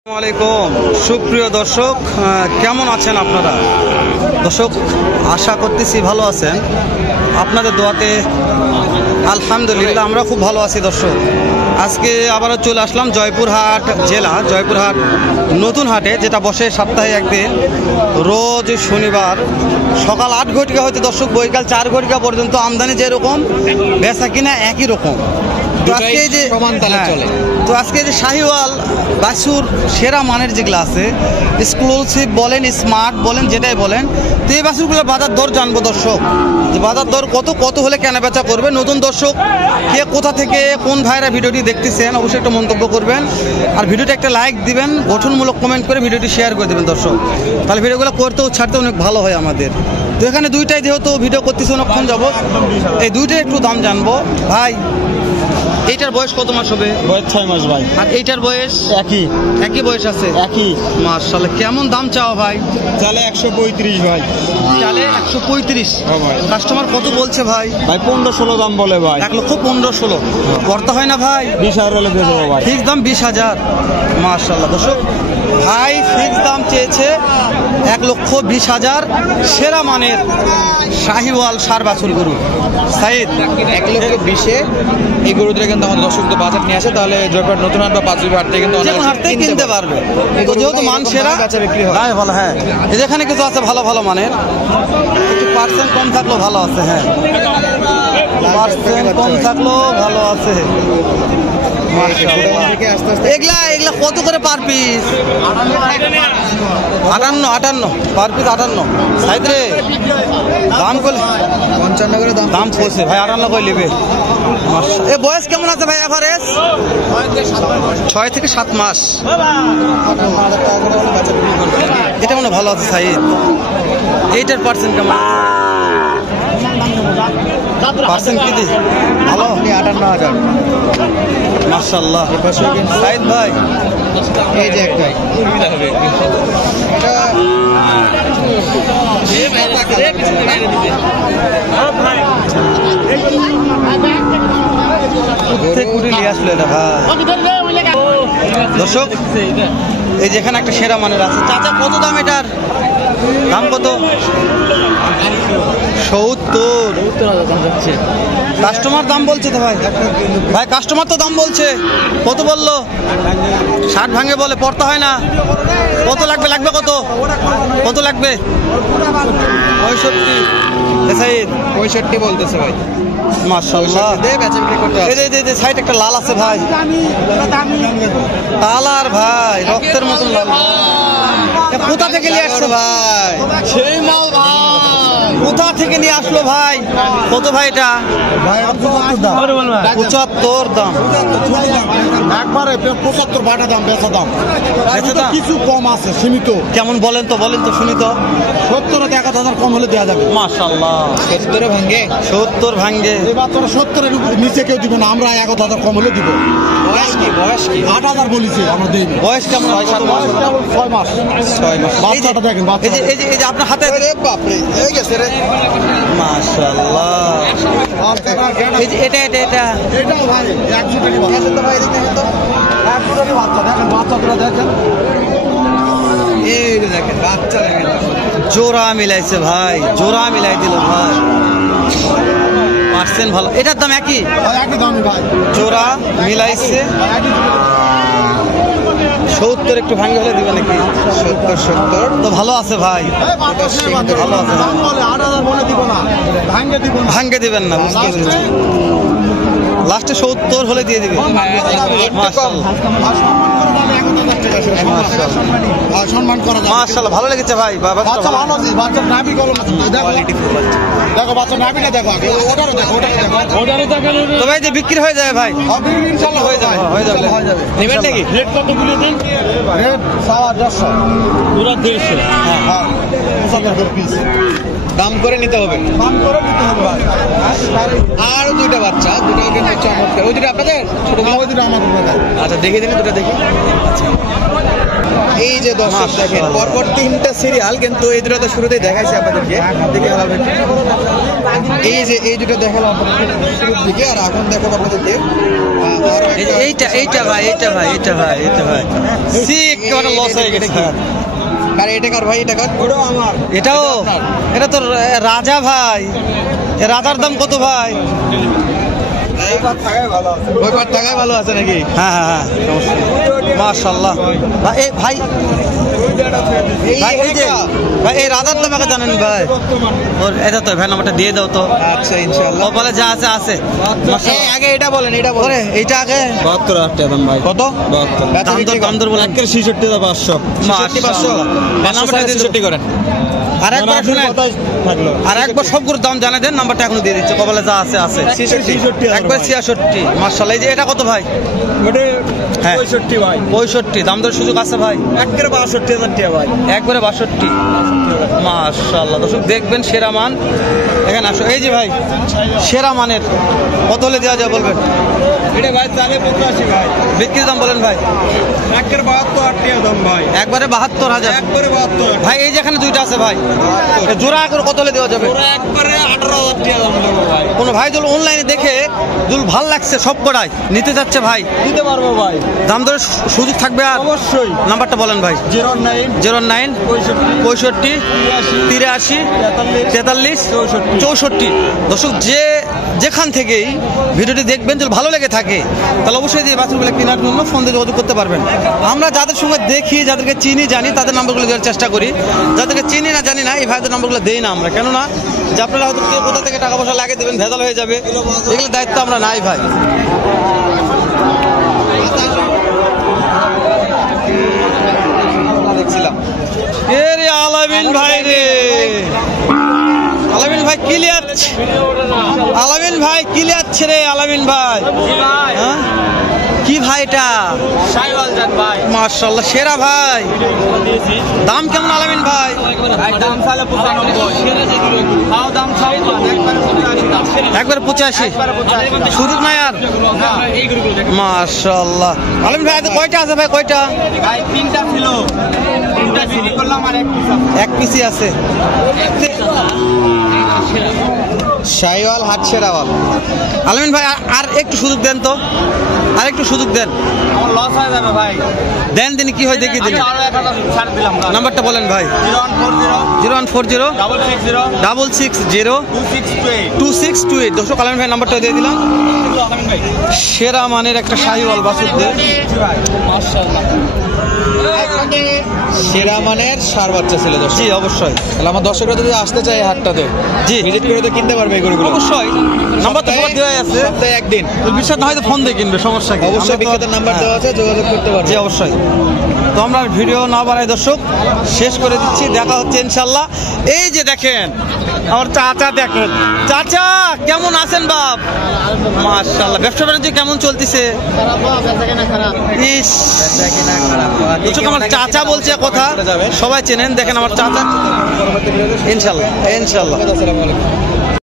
আসসালামু আলাইকুম সুপ্রিয় দর্শক, কেমন আছেন আপনারা? দর্শক, আশা করতেছি ভালো আছেন। আপনাদের দোয়াতে আলহামদুলিল্লাহ আমরা খুব ভালো আছি। দর্শক, আজকে আবারও চলে আসলাম জয়পুরহাট জেলা, জয়পুরহাট নতুন হাটে, যেটা বসে সপ্তাহে একদিন, রোজ শনিবার সকাল 8 ঘটিকা হইতে দর্শক বৈকাল 4 ঘটিকা পর্যন্ত। আমদানি যেরকম, বেচা কিনা একই রকম। তো আজকে যে শাহিওয়াল বাছুর সেরা মানের যেগুলো আছে, এক্সক্লুসিভ বলেন, স্মার্ট বলেন, যেটাই বলেন, তো এই বাছুরগুলোর বাজার দর জানবো দর্শক। যে বাজার দর কত হলে কেনা বেচা করবে। নতুন দর্শক কে কোথা থেকে কোন ভাইরা ভিডিওটি দেখতেছেন অবশ্যই একটা মন্তব্য করবেন, আর ভিডিওটি একটা লাইক দিবেন, গঠনমূলক কমেন্ট করে ভিডিওটি শেয়ার করে দেবেন দর্শক। তাহলে ভিডিওগুলো করতেও ছাড়তে অনেক ভালো হয় আমাদের। তো এখানে দুইটাই যেহেতু ভিডিও করতেছি অনেকক্ষণ যাব, এই দুইটাই একটু দাম জানবো। ভাই, এইটার বয়স কত মাস হবে? বয়স 6 মাস ভাই। আর এইটার বয়স একই বয়স আছে? একই। মাশাআল্লাহ। কেমন দাম চাও ভাই? চালে 135 ভাই। চালে 135? ভাই কাস্টমার কত বলছে ভাই? ভাই 15-16 দাম বলে ভাই। 1,15-16 করতে হয় না ভাই? 20,000 হলে দিয়ে দেবো ভাই। ফিক্স দাম 20,000। মাশাআল্লাহ দর্শক, ভাই ফিক্স দাম চেয়েছে 1,20,000 সেরা মানের শাহিওয়াল সার বাছুর গরু। সাইদ 1,20,000 এই গরুদের কিন্তু আমাদের দর্শক বাজার নিয়ে আসে, তাহলে জয়পুরহাট নতুন হাট বা পাঁচবি হাট থেকে কিন্তু যেমন হাট থেকে কিনতে পারবে। তো যেহেতু মান সেরা, হ্যাঁ ভালো, হ্যাঁ যেখানে কিছু আছে ভালো ভালো মানের, একটু পার্সেন্ট কম থাকলেও ভালো আছে। হ্যাঁ, পার্সেন্ট কম থাকলেও ভালো আছে। এগুলা কত করে পার পিস? 58 per piece. 58 সাইদ রে দাম করলে 55 করে দাম পড়ছে ভাই। 58 করে নেবে। এ বয়স কেমন আছে ভাই? এভারেজ 6 থেকে 7 মাস। এটা মনে ভালো আছে সাইদ। এইটার পার্সেন্ট কেমন? পার্সেন্ট কি দিস ভালো? 58,000। মাশাআল্লাহ। সাইদ ভাই, এই যে একটাই দর্শক, এই যেখানে একটা সেরা মানের আছে। চাচা কত দাম এটার? দাম কত? 70। কাস্টমার দাম বলছে তো ভাই? ভাই কাস্টমার তো দাম বলছে। কত বললো? 60 ভাঙে বলে, পড়তে হয় না। কত লাগবে? কত লাগবে? 65 বলতেছে ভাই। মাশাআল্লাহ। এই সাইড একটা লাল আছে ভাই, কালার ভাই রক্তের মতন লাল। কোথা থেকে নিয়ে আসছো ভাই? সেই মাল ভাই। কোথা থেকে নিয়ে আসলো ভাই? কত ভাই এটা? 75 দাম। একবারে 75 বাটা দাম, বেচা দাম কিছু কম আছে, সীমিত। কেমন বলেন তো শুনি তো। 70 1,000 কম হলে দেওয়া যাবে। মাশাআল্লাহ। 70 ভাঙে। 70 ভাঙে। এবার তোরা 70-এর নিচে কেউ দিবে না, আমরা 1,000 কম হলে দিব। বয়স কি 8,000 বলেছি আমরা দিই। বয়স কেমন? 6 মাস। বাচ্চাটা দেখেন, এই যে আপনার হাতে। বাপরে, এই গেছে রে। মাশাআল্লাহ। এটাও ভাই 100 টাকা বাচ্চা। তো ভাই দেখেন তো 100 টাকা বাচ্চা। দেখেন বাচ্চাটা দেখেন, এই দেখেন বাচ্চা দেখেন। জোড়া মিলাইছে ভাই, জোড়া মিলাই দিল ভাই। পার্সেন্ট ভালো। এটার দাম একই দাম ভাই। জোড়া মিলাইছে। 70 একটু ভাঙে হলে দিবে নাকি? 70 তো ভালো আছে ভাই, ভালো আছে। 8,000 বলে দিব না, ভাঙে দিবেন না, বুঝতে পেরেছি। লাস্টে 70 হলে দিয়ে দিবে। মাশাআল্লাহ, ভালো লেগেছে ভাই। দেখো বাচ্চা নাভিটা দেখো, ওটারও দেখো। তো ভাই যে বিক্রি হয়ে যাবে ভাই, ইনশাআল্লাহ হয়ে যাবে। নেবেন নাকি? রেট কত বলে দিন? রেট 150 পুরো 150। হ্যাঁ 75 পিস দাম করে নিতে হবে। দাম করে নিতে হবে ভাই। আর দুইটা বাচ্চা, দুটো কিন্তু চমৎকার। ওই দুটো আপনাদের? ছোট, ওই দুটো আমার। আচ্ছা দেখে দিন, দুটো দেখি। এই যে দর্শক মাশাআল্লাহ। দেখেন পরপর 3টা সিরিয়াল, কিন্তু এই দুটো তো শুরুতেই দেখাইছি আপনাদেরকে। দেখে হালাল ভাই, এই যে এই দুটো দেখালাম আপনাদেরকে শুরুর দিকে, আর এখন দেখাবো আপনাদেরকে আরো একটা- এইটা ভাই সি একেবারে লস হয়ে গেছে। আর এটা কার ভাই? এটা কার? এটাও এটা তো রাজা ভাই, এ রাজার দাম কত ভাই? ওই পার টাকায় ভালো আছে নাকি? হ্যাঁ মাশাআল্লাহ ভাই। এই ভাই এই যে ভাই এই রাজার দাম আগে জানেন ভাই? ওর এটা তো ভাই নাম্বারটা দিয়ে দাও তো। আচ্ছা ইনশাআল্লাহ। ও বলে যা আছে আছে। এই আগে এটা বলেন, এটা ওরে বলেন। এইটা আগে 72,000 টাকা দাম ভাই। কত? 72 দাম দর বলেন। 66,500 66 করেন। আর একবার শুনেন, আর একবার সবগুলোর দাম জানা দেন, নাম্বারটা এখনো দিয়ে দিচ্ছে। কবলে যা আছে আছে। 66 একবার 66 মাশাআল্লাহ। এই যে এটা কত ভাই? ওটা হ্যাঁ 65 ভাই। 65 দাম দর সুযোগ আছে ভাই? একবারে 62,000 টাকা ভাই। একবারে 62 মাশাআল্লাহ। দর্শক দেখবেন সেরা মান এখানে আসো। এই যে ভাই সেরা মানের কত হলে দেওয়া যায় বলবেন? এটা ভাই চালে 85 ভাই। বিক্রির দাম বলেন ভাই? একবারে 72,000 টাকা দাম ভাই। একবারে 72,000 একবারে 72,000 ভাই। এই যেখানে দুইটা আছে ভাই, এ জোড়া করে কত হলে দেওয়া যাবে? ওরা একবারে 18,000 টাকা দাম দেবো ভাই। কোনো ভাই যদি অনলাইনে দেখে যদি ভাল লাগছে সব কটাই নিতে যাচ্ছে ভাই, দিতে পারবো ভাই দাম দরের সুযোগ থাকবে। আর অবশ্যই। নাম্বারটা বলেন ভাই? 09 09 65 83 43 64। দর্শক যেখান থেকেই ভিডিওটি দেখবেন যদি ভালো লেগে থাকে তাহলে অবশ্যই যে বাছুরগুলো কেনার জন্য ফোন দিয়ে যোগাযোগ করতে পারবেন। আমরা যাদের সঙ্গে দেখি, যাদেরকে চিনি জানি তাদের নাম্বারগুলো দেওয়ার চেষ্টা করি। যাদেরকে চিনি না জানি না এই ভাইদের নাম্বারগুলো দেই না আমরা, কেননা যে আপনারা হয়তো কে কোথা থেকে টাকা পয়সা লাগিয়ে দেবেন, ভেজাল হয়ে যাবে, এগুলো দায়িত্ব আমরা নাই ভাই। দেখছিলাম এ রে আলামিন ভাই রে, আলামিন ভাই কি লিয়াচ্ছে? আলামিন ভাই কি লিয়াচ্ছে রে আলামিন ভাই? হ্যাঁ? কি ভাই এটা? মাশাআল্লাহ সেরা ভাই। দাম কেমন আলামিন ভাই? একবারে 85 সুযোগ নাই আর? মাশাআল্লাহ। আলামিন ভাই আজকে কয়টা আছে ভাই? কয়টা? এক পিসি আছে। শাইওয়াল হাট সেরাওয়াল। আলামিন ভাই আর একটু সুযোগ দেন তো, আর একটু সুযোগ দেন। দেন দিন কি হয় দেখি দিন। নাম্বারটা বলেন ভাই? 0140 660 2628। দর্শক আলামিন ভাই নাম্বারটা দিয়ে দিলাম। সেরা মানের একটা শাহিওয়াল বাছুরদের। সেরা মানের সার বাচ্চা ছিল দর্শক। জি অবশ্যই, তাহলে আমার দর্শকরা যদি আসতে চায় হাটটাতে, জি ভিজিট করে তো কিনতে পারবে এগুলো। অবশ্যই। নাম্বার তো সবার দেওয়া আছে। সপ্তাহে একদিন বিশ্বাস না হয়তো ফোন দিয়ে কিনবে, সমস্যা কি? অবশ্যই বিক্রেতার নাম্বার দেওয়া আছে, যোগাযোগ করতে পারবে। জি অবশ্যই। তো আমরা ভিডিও না বাড়াই দর্শক শেষ করে দিচ্ছি, দেখা হচ্ছে ইনশাল্লাহ। এই যে দেখেন আমার চাচা, দেখেন চাচা কেমন আছেন বাপ? মাশাআল্লাহ। ব্যবসা বাণিজ্য কেমন চলতেছে? ইস দর্শক আমার চাচা বলছে কথা, সবাই চেনেন। দেখেন আমার চাচা। ইনশাল্লাহ ইনশাল্লাহ। আসসালামু আলাইকুম।